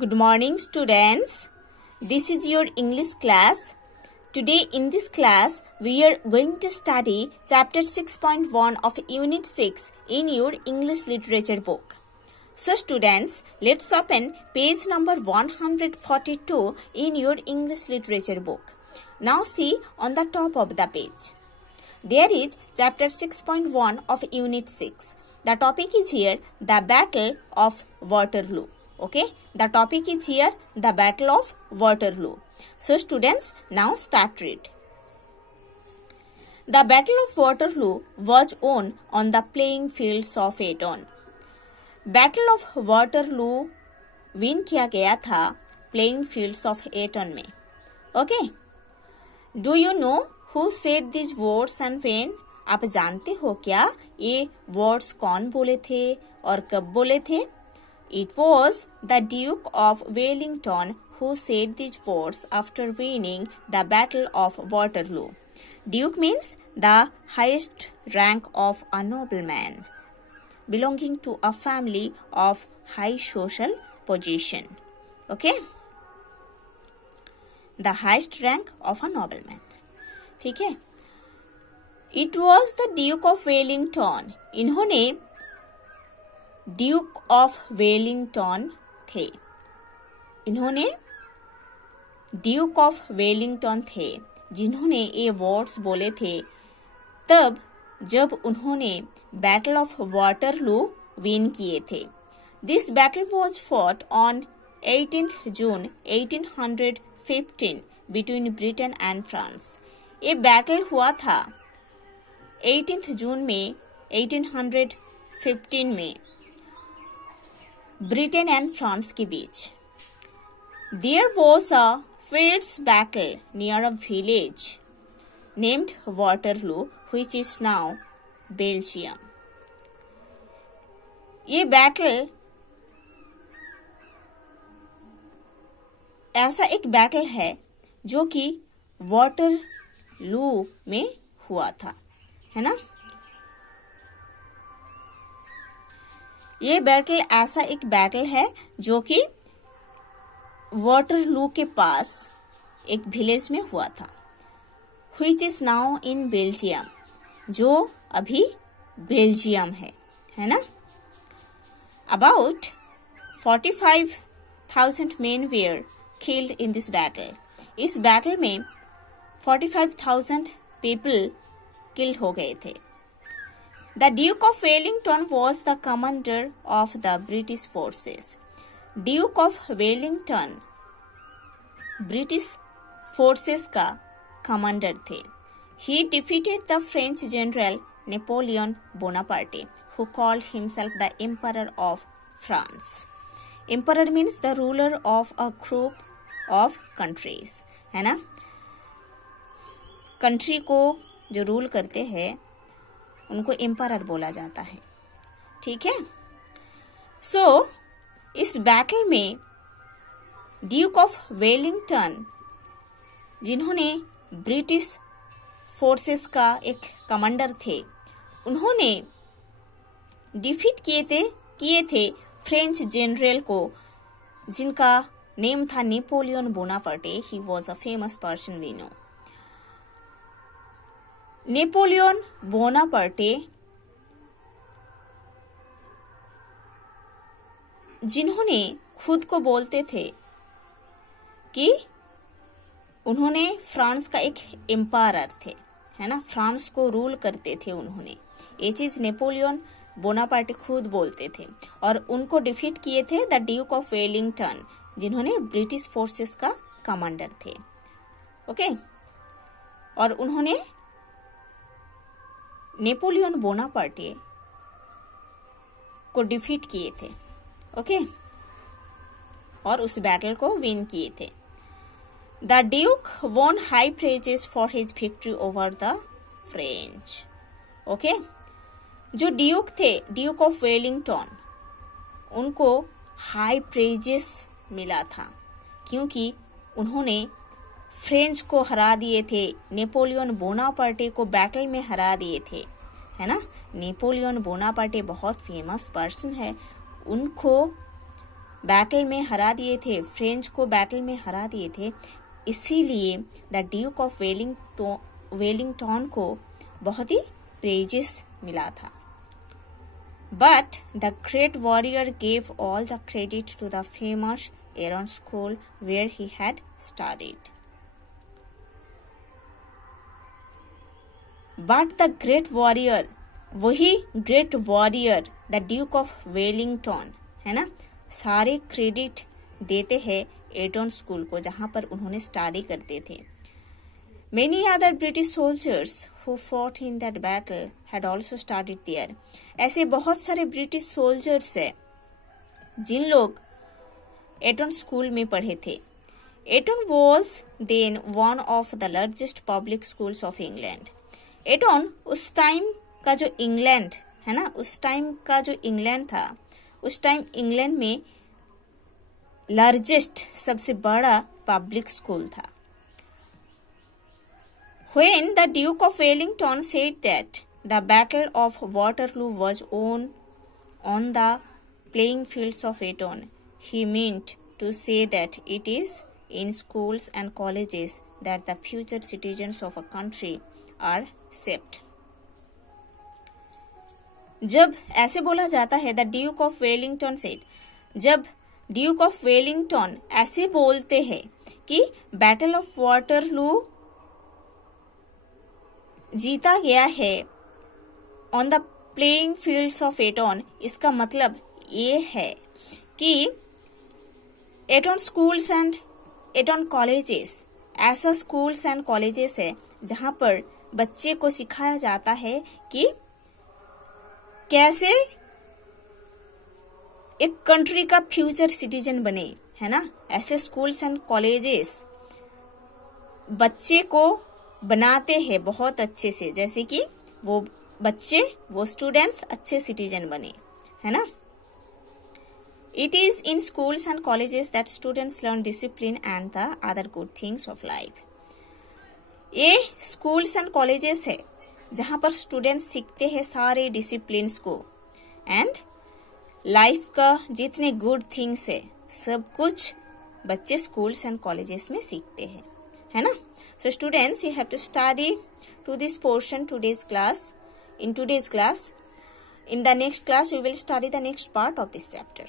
Good morning, students. This is your English class. Today in this class, we are going to study chapter 6.1 of Unit 6 in your English literature book. So students, let's open page number 142 in your English literature book. Now see on the top of the page. There is chapter 6.1 of Unit 6. The topic is here, the Battle of Waterloo. Okay, the topic is here, the Battle of Waterloo. So students, now start read. The Battle of Waterloo was won on the playing fields of Eton. Battle of Waterloo win किया गया था playing fields of Eton में. Okay, do you know who said this words and when? आप जानते हो क्या ये words कौन बोले थे और कब बोले थे? It was the Duke of Wellington who said these words after winning the Battle of Waterloo. Duke means the highest rank of a nobleman, belonging to a family of high social position. Okay? The highest rank of a nobleman. ठीक है? It was the Duke of Wellington. इन्होंने Duke of Wellington थे. इन्होंने Duke of Wellington थे जिन्होंने ये words बोले थे तब जब उन्होंने बैटल ऑफ वाटरलू विन किए थे. This battle was fought on 18th June 1815 between Britain and France. ये बैटल हुआ था 18th जून में 1815 में ब्रिटेन एंड फ्रांस के बीच. There was a fierce battle near a village named Waterloo, which is now Belgium. ये battle ऐसा एक battle है जो कि वाटरलू में हुआ था, है ना? ये बैटल ऐसा एक बैटल है जो कि वाटरलू के पास एक विलेज में हुआ था. Which is now in Belgium, जो अभी बेल्जियम है ना? About 45,000 men were killed in this battle. इस बैटल में 45,000 people killed हो गए थे. The Duke of Wellington was the commander of the British forces. Duke of Wellington British forces का commander थे. He defeated the French general Napoleon Bonaparte, who called himself the Emperor of France. Emperor means the ruler of a group of countries, है ना? Country को जो rule करते हैं उनको emperor बोला जाता है. ठीक है? सो इस बैटल में ड्यूक ऑफ वेलिंगटन जिन्होंने ब्रिटिश फोर्सेस का एक कमांडर थे, उन्होंने डिफीट किए थे फ्रेंच जनरल को जिनका नेम था Napoleon Bonaparte. He was a famous person we know. Napoleon Bonaparte जिन्होंने खुद को बोलते थे कि उन्होंने फ्रांस का एक एम्पायर थे, है ना? फ्रांस को रूल करते थे उन्होंने. ये चीज नेपोलियन बोनापार्टे खुद बोलते थे और उनको डिफीट किए थे द ड्यूक ऑफ वेलिंगटन जिन्होंने ब्रिटिश फोर्सेस का कमांडर थे. ओके, और उन्होंने नेपोलियन बोनापार्टे को डिफीट किए थे. ओके, और उस बैटल को विन किए थे. The duke won high praises for his victory over the French. Okay, जो ड्यूक थे, ड्यूक ऑफ वेलिंगटन, उनको हाई प्रेजेस मिला था क्योंकि उन्होंने फ्रेंच को हरा दिए थे. नेपोलियन बोनापार्टे को बैटल में हरा दिए थे, है ना? नेपोलियन बोनापार्टे बहुत फेमस पर्सन है. उनको बैटल में हरा दिए थे, फ्रेंच को बैटल में हरा दिए थे, इसीलिए द ड्यूक ऑफ वेलिंगटन को बहुत ही प्रेजेस मिला था. But the great warrior gave all the credit to the famous Eton School where he had studied. But the great warrior, वही great warrior, the Duke of Wellington, है ना, सारे credit देते हैं एटन स्कूल को जहां पर उन्होंने स्टडी करते थे. Many other British soldiers who fought in that battle had also studied there. ऐसे बहुत सारे ब्रिटिश सोल्जर्स हैं जिन लोग एटन स्कूल में पढ़े थे. Eton was then one of the largest public schools of England. Eton उस टाइम का जो इंग्लैंड है ना, उस टाइम का जो इंग्लैंड था, उस टाइम इंग्लैंड में लार्जेस्ट सबसे बड़ा पब्लिक स्कूल था. When the Duke of Wellington said that the Battle of Waterloo was won on the playing fields of Eton, he meant to say that it is in schools and colleges that the future citizens of a country are shaped. जब ऐसे बोला जाता है the Duke of Wellington said, जब Duke of Wellington ऐसे बोलते हैं कि बैटल ऑफ वाटरलू जीता गया है on the playing fields of Eton, इसका मतलब ये है कि Eton schools and Eton colleges ऐसा स्कूल्स एंड कॉलेजेस है जहां पर बच्चे को सिखाया जाता है कि कैसे एक कंट्री का फ्यूचर सिटीजन बने, है ना. ऐसे स्कूल्स एंड कॉलेजेस बच्चे को बनाते हैं बहुत अच्छे से, जैसे कि वो बच्चे, वो स्टूडेंट्स अच्छे सिटीजन बने, है ना. It is in schools and colleges that students learn discipline and the other good things of life. ये स्कूल्स एंड कॉलेजेस है जहां पर स्टूडेंट्स सीखते हैं सारे डिसिप्लिन्स को एंड लाइफ का जितने गुड थिंग्स है सब कुछ बच्चे स्कूल्स एंड कॉलेजेस में सीखते हैं, है ना. So students, you have to study to this portion today's class. In today's class, in the next class, we will study the next part of this chapter.